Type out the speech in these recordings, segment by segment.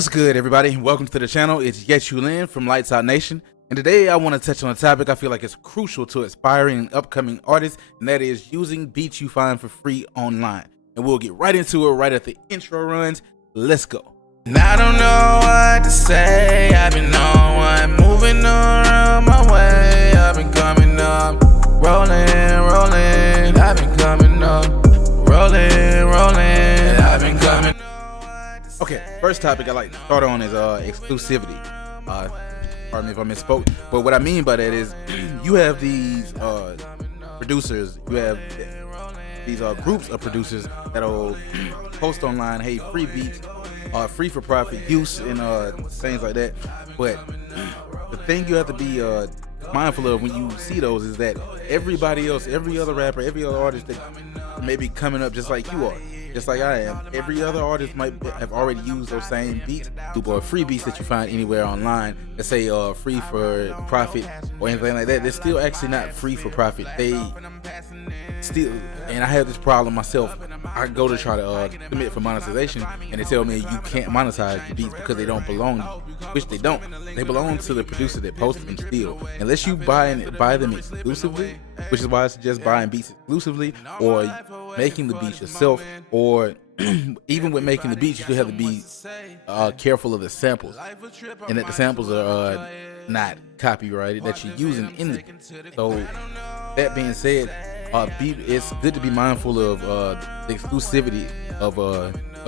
What's good, everybody? Welcome to the channel. It's Yehtrow from Lights Out Nation, and today I want to touch on a topic I feel like is crucial to aspiring and upcoming artists, and that is using beats you find for free online. And we'll get right into it right at the intro runs. Let's go. And I don't know what to say. I've been on one, moving around my way. I've been coming up, rolling. I've been coming up, rolling. I've been coming up. Okay, first topic I like to start on is exclusivity. Pardon me if I misspoke, but what I mean by that is you have these producers, you have these groups of producers that'll post online, hey, free beats, free for profit use, and things like that. But the thing you have to be mindful of when you see those is that everybody else, every other rapper, every other artist that may be coming up just like you are, just like I am, every other artist might have already used those same beats or free beats that you find anywhere online that say free for profit or anything like that. They're still actually not free for profit. They still, and I have this problem myself. I go to try to submit for monetization, and they tell me you can't monetize the beats because they don't belong to you, which they don't. They belong to the producer that posted them still. Unless you buy them exclusively, which is why I suggest buying beats exclusively or making the beats yourself, or even with making the beats, you still have to be careful of the samples, and that the samples are not copyrighted, that you're using in the beat. So that being said, it's good to be mindful of the exclusivity of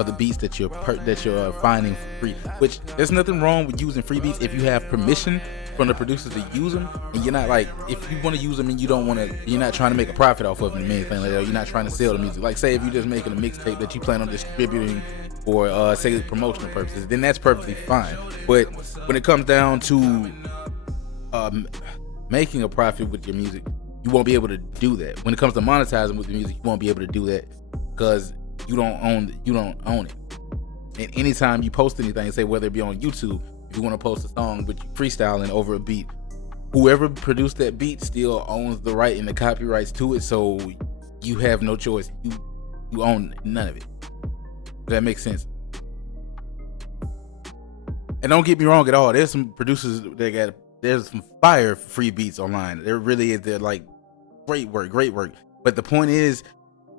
the beats that you're finding for free. Which there's nothing wrong with using free beats if you have permission from the producers to use them, and you're not like, if you want to use them and you're not trying to make a profit off of them or anything like that. You're not trying to sell the music. Like, say if you're just making a mixtape that you plan on distributing for say promotional purposes, then that's perfectly fine. But when it comes down to making a profit with your music, you won't be able to do that. When it comes to monetizing with the music, you won't be able to do that because you don't own it. And anytime you post anything, say whether it be on YouTube, if you want to post a song but you freestyling over a beat, whoever produced that beat still owns the right and the copyrights to it. So you have no choice. You own none of it. Does that make sense? And don't get me wrong at all. There's some producers that there's some fire free beats online. There really is. They're like great work. But the point is,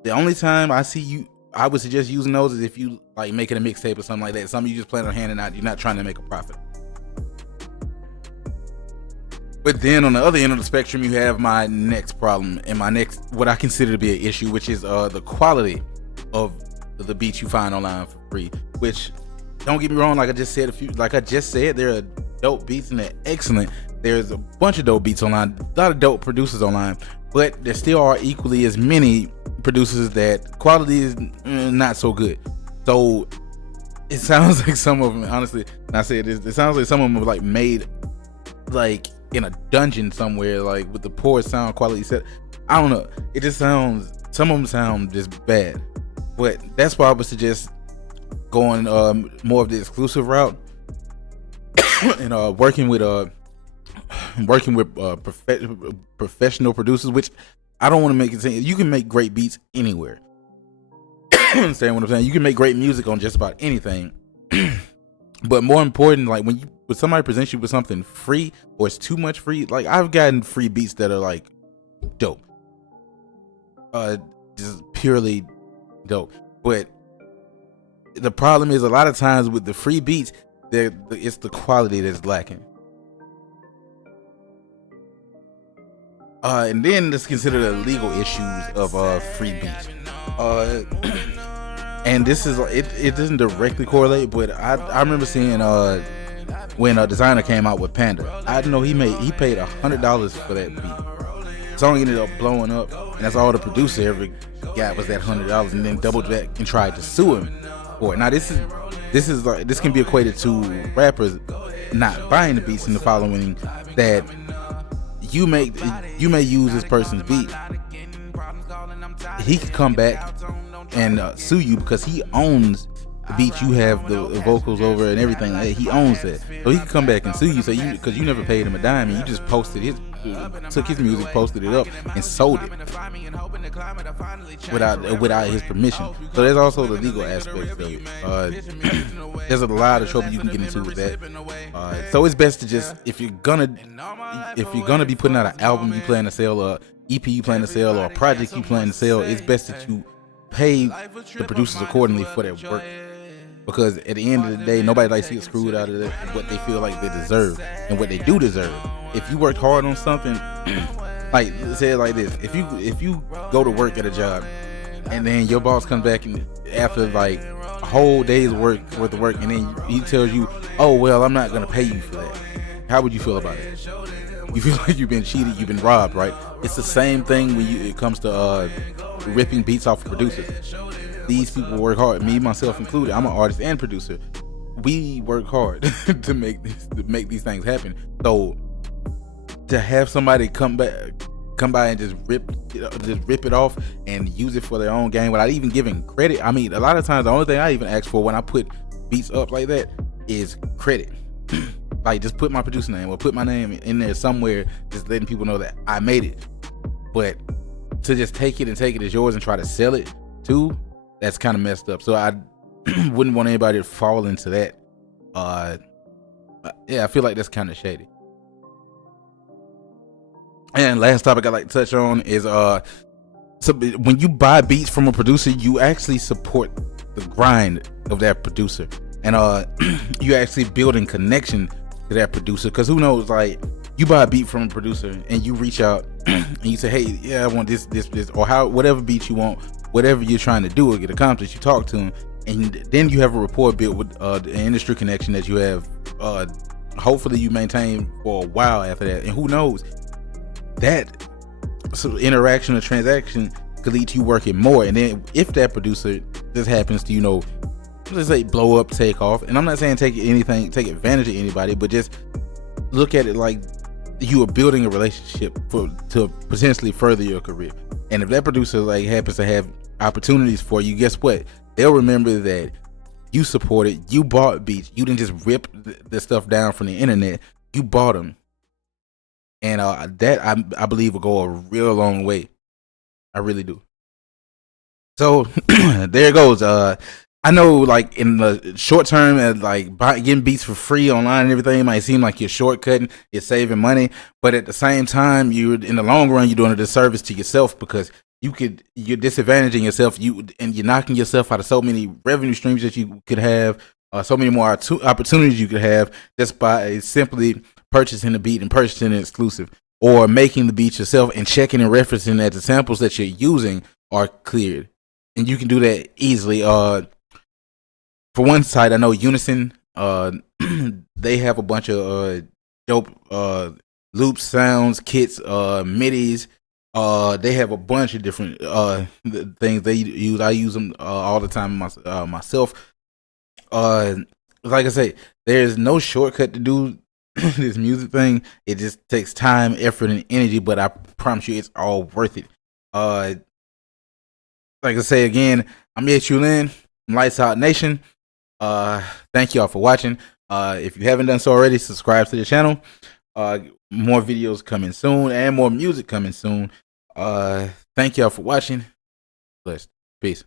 the only time I would suggest using those is if you like making a mixtape or something like that. Something you just plan on handing out. You're not trying to make a profit. But then on the other end of the spectrum, you have my next problem and what I consider to be an issue, which is the quality of the beats you find online for free. Which, don't get me wrong, like I just said, there are dope beats and they're excellent. There's a bunch of dope beats online, a lot of dope producers online, but there still are equally as many producers that quality is not so good. So it sounds like some of them, honestly, and I say this, it sounds like some of them are like made like in a dungeon somewhere, like with the poor sound quality set. I don't know, it just sounds, some of them sound just bad. But that's why I would suggest going more of the exclusive route and working with professional producers, which I don't want to make it say you can make great beats anywhere. Understand what I'm saying? You can make great music on just about anything. But more important, like when somebody presents you with something free or it's too much free, like I've gotten free beats that are like dope, just purely dope. But the problem is a lot of times with the free beats, it's the quality that's lacking. And then let's consider the legal issues of free beats. And this is, it doesn't directly correlate, but I remember seeing when a designer came out with Panda. I know he paid $100 for that beat. The song ended up blowing up, and that's all the producer ever got was that $100, and then doubled back and tried to sue him for it. Now this can be equated to rappers not buying the beats in the following, that you may use this person's beat, he could come back and sue you because he owns the beat you have the vocals over and everything. Like, he owns that, so he can come back and sue you. So you, because you never paid him a dime, and you just posted his, took his music, posted it up, and sold it without his permission. So there's also the legal aspect of it. There's a lot of trouble you can get into with that. So it's best to just, if you're gonna be putting out an album you plan to sell, or EP you plan to sell, or a project you plan to sell, it's best that you pay the producers accordingly for their work. Because at the end of the day, nobody likes to get screwed out of what they feel like they deserve and what they do deserve. If you worked hard on something, like, say it like this: if you go to work at a job, and then your boss comes back and after like a whole day's worth of work, and then he tells you, "Oh well, I'm not gonna pay you for that," how would you feel about it? You feel like you've been cheated, you've been robbed, right? It's the same thing when it comes to ripping beats off of producers. These people work hard, me myself included. I'm an artist and producer. We work hard to make these things happen. So to have somebody come by and just rip it off and use it for their own gain without even giving credit. I mean, a lot of times the only thing I even ask for when I put beats up like that is credit. Like, just put my producer name or put my name in there somewhere, just letting people know that I made it. But to just take it as yours and try to sell it too, that's kind of messed up. So I wouldn't want anybody to fall into that. Yeah, I feel like that's kind of shady. And last topic I like to touch on is so when you buy beats from a producer, you actually support the grind of that producer, and you actually building connection to that producer. Because who knows, like, you buy a beat from a producer and you reach out and you say, hey, yeah, I want this, or whatever beat you want, whatever you're trying to do or get accomplished. You talk to them, and then you have a rapport built with the industry connection that you have. Hopefully you maintain for a while after that, and who knows, that interaction or transaction could lead to you working more. And then if that producer just happens to, let's say, blow up, take off, and I'm not saying take advantage of anybody, but just look at it like you are building a relationship to potentially further your career. And if that producer like happens to have opportunities for you, guess what? They'll remember that you supported, you bought beats, you didn't just rip the stuff down from the internet, you bought them. And that I believe will go a real long way. I really do. So there it goes. I know, like, in the short term, like getting beats for free online and everything might seem like you're shortcutting, you're saving money, but at the same time, in the long run, you're doing a disservice to yourself, because you're disadvantaging yourself. And you're knocking yourself out of so many revenue streams that you could have, so many more opportunities you could have just by simply purchasing the beat and purchasing an exclusive, or making the beat yourself and checking and referencing that the samples that you're using are cleared. And you can do that easily. For one side, I know Unison, they have a bunch of dope loops, sounds, kits, midis. They have a bunch of different things they use. I use them all the time myself. Like I say, there's no shortcut to do this music thing. It just takes time, effort, and energy, but I promise you it's all worth it. Like I say again, I'm Yehtrow from Lights Out Nation. Thank y'all for watching. If you haven't done so already, subscribe to the channel. More videos coming soon and more music coming soon. Thank y'all for watching. Blessed. Peace.